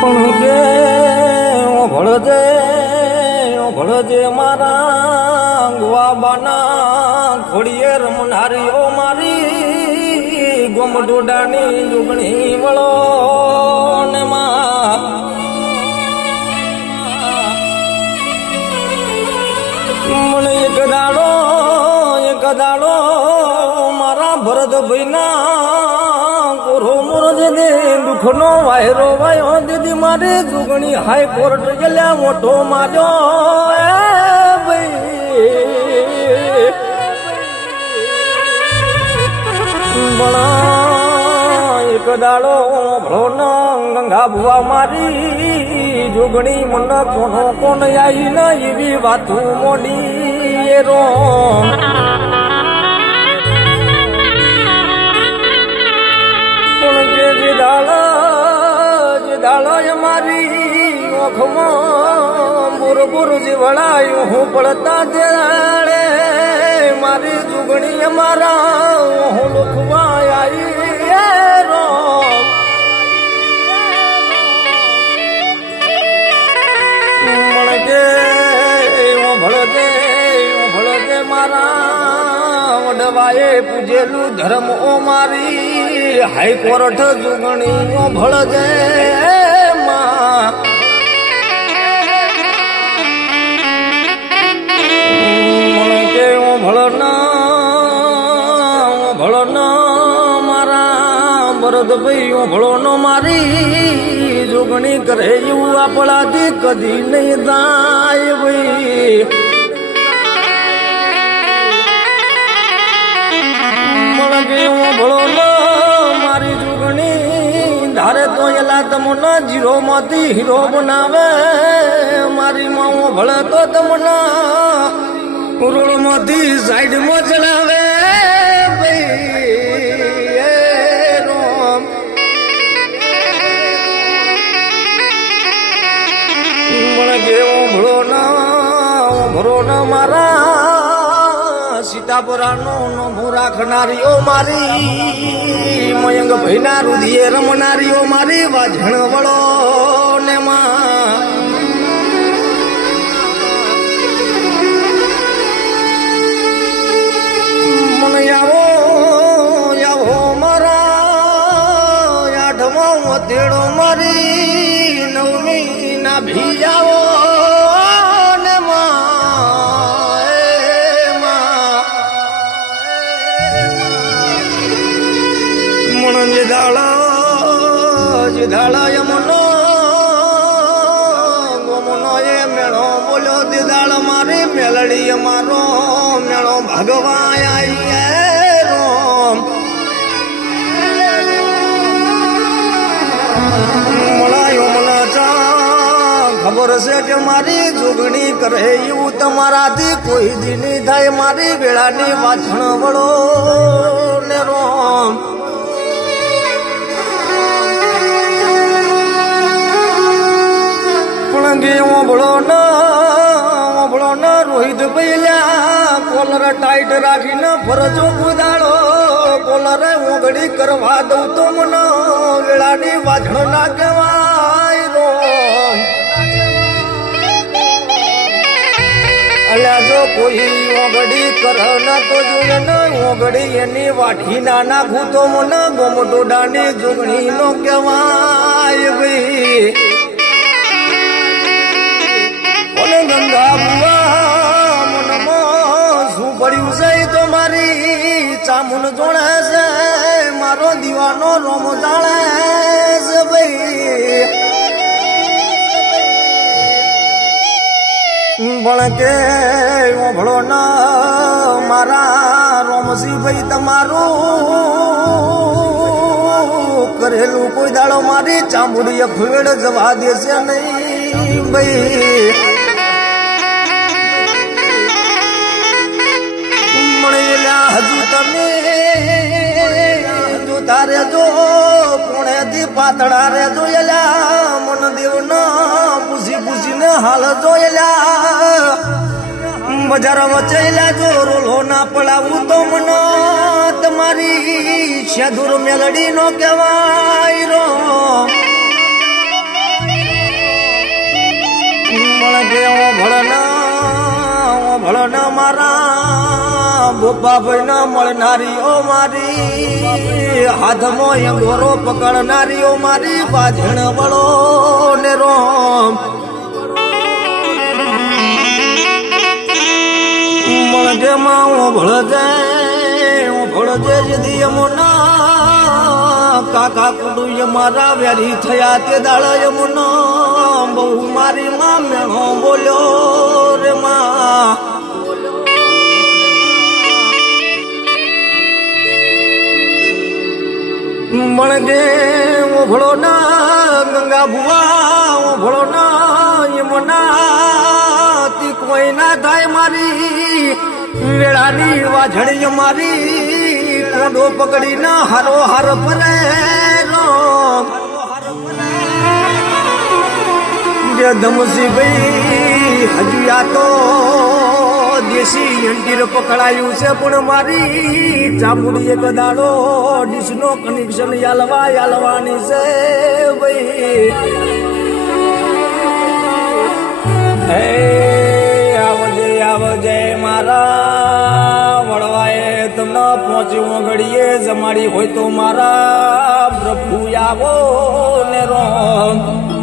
પણ કે ભળજે મારા ગુવાબાના ખોડીએ રમનારીઓ મારી ગોમડોડાની જુગણી વળો ને માં મને એક દાડો મારા ભરતભાઈના કોરો મોરજ દે દુઃખનો વાયરો વાયો દીદી મારે જુગણી હાઈકોર્ટ ગયેલા મોટો માર્યો એક દાડો ભળો ગંગા ભુવા મારી જોગણી મને કોણ આવી ન એવી વાતું મોડી રો પણ કે જે દાડો મારી ઓખમાં બોર જીવડાયું હું પડતા તેડે મારી જુગણી મારા હું લુખવા આવી રો મળજે ભળજે મારા વડવાએ પૂજેલું ધર્મ ઓ મારી હાઈકોર્ટ જુગણી ભળજે માં ભળો ન મારા ભરતભાઈ ભળો ન મારી જોગણી કરે એવું આપણાથી કદી નહીં થાય ભાઈ મળે ભળો ન મારી જોગણી ધારે તો એલા તમને જીરો માંથી હીરો બનાવે મારી માં ભળે તો તમને કરોડ માંથી સાઈડ માં ચલાવે ભરો ન મારા સીતાપુરાનો નોમું રાખનારીઓ મારી મયંગ ભાઈના રુધિએ રમનારીઓ મારી વાજણ વળો ને માં મને આવો મારા આઠમો તેડો મારી નવમી ના ભી આવો જીધાળા યમનો ગોમનો એ મેળો બોલ્યો દીદાળ મારી મેલડી મારો મેળો ભગવાય રોમ મળાયો મને ખબર છે કે મારી જોગણી કરે એવું તમારાથી કોઈ દી નહીં થાય મારી વેળાની વાછણ વળો ને રોમ ભળો ન રોહિત પહેલા કોલર ટાઈટ રાખીને ફરજો કુદાડો કોલર ઓગળી કરવા દઉં તો મને વેળાની વાછણ ના કહેવાય રો અલ્યા જો કોઈ ઓગળી કર ના તો જોયે ને ઓગળી એની વાઠી ના નાખું તો મને ગોમટોડાની જુગણી નો કહેવાય ભાઈ ગંગા બુઆ મનમાં શું પડ્યું છે તો મારી ચામુન જોડે છે મારો દીવાનો રોમ જાણે છે ભાઈ પણ કે ભળો ન મારા રોમસી ભાઈ તમારું કરેલું કોઈ દાડો મારી ચામુડી ફેડ જવા દેશે નહીં ભાઈ હજુ તમે જોતા રેજો પુણેથી પાતળા રેજો એલા મન દેવ ન પૂછીને હાલ જોયેલા બજાર વચ્ચે જો રોલો ના પડાવું તો મને તમારી શેધુર મેલડી નો કહેવાય રો ગોપાભાઈ ના મળનારીઓ મારી હાથમાં અંગોરો પકડનારીઓ મારી બાજણ વળો ને રોમ મળજે માં હું ભળજે જદી યમુના કાકા કુડુ મારા વેરી થયા તે દાળ યમુના બહુ મારી માં મેણો બોલ્યો રે માં મળજે હું ભળો ના ગંગા ભુવા હું ભળો ના યમુના તી કોઈ ના થાય મારી વેળાની વાઝડી મારી કોંડો પકડીને હારો હાર પરે જે ધમસી ભાઈ હજુ આ તો દેશી અંટીર પકડાયું છે પણ મારી ચામુડી એક દાડો ડીશનો કનેક્શન યાલવાની છે ભાઈ હે આવજે મારા વળવાએ તમને પહોંચ્યું ઘડીએ જમાડી હોય તો મારા પ્રભુ આવો ને રોમ